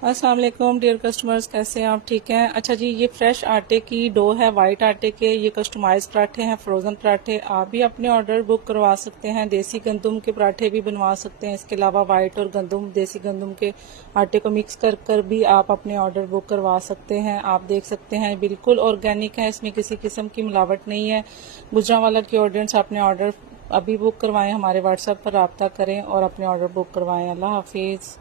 अस्सलाम वालेकुम dear customers, कैसे हैं आप? ठीक हैं। अच्छा जी, ये फ्रेश आटे की डो है, वाइट आटे के। ये कस्टमाइज पराठे हैं, फ्रोज़न पराठे। आप भी अपने ऑर्डर बुक करवा सकते हैं। देसी गंदम के पराठे भी बनवा सकते हैं। इसके अलावा वाइट और देसी गंदम के आटे को मिक्स कर कर भी आप अपने ऑर्डर बुक करवा सकते हैं। आप देख सकते हैं बिल्कुल ऑर्गेनिक है, इसमें किसी किस्म की मिलावट नहीं है। गुजरांवाला की ऑडियंस अपने ऑर्डर अभी बुक करवाएं, हमारे व्हाट्सएप पर रब्ता करें और अपने ऑर्डर बुक करवाएं। अल्लाह हाफिज़।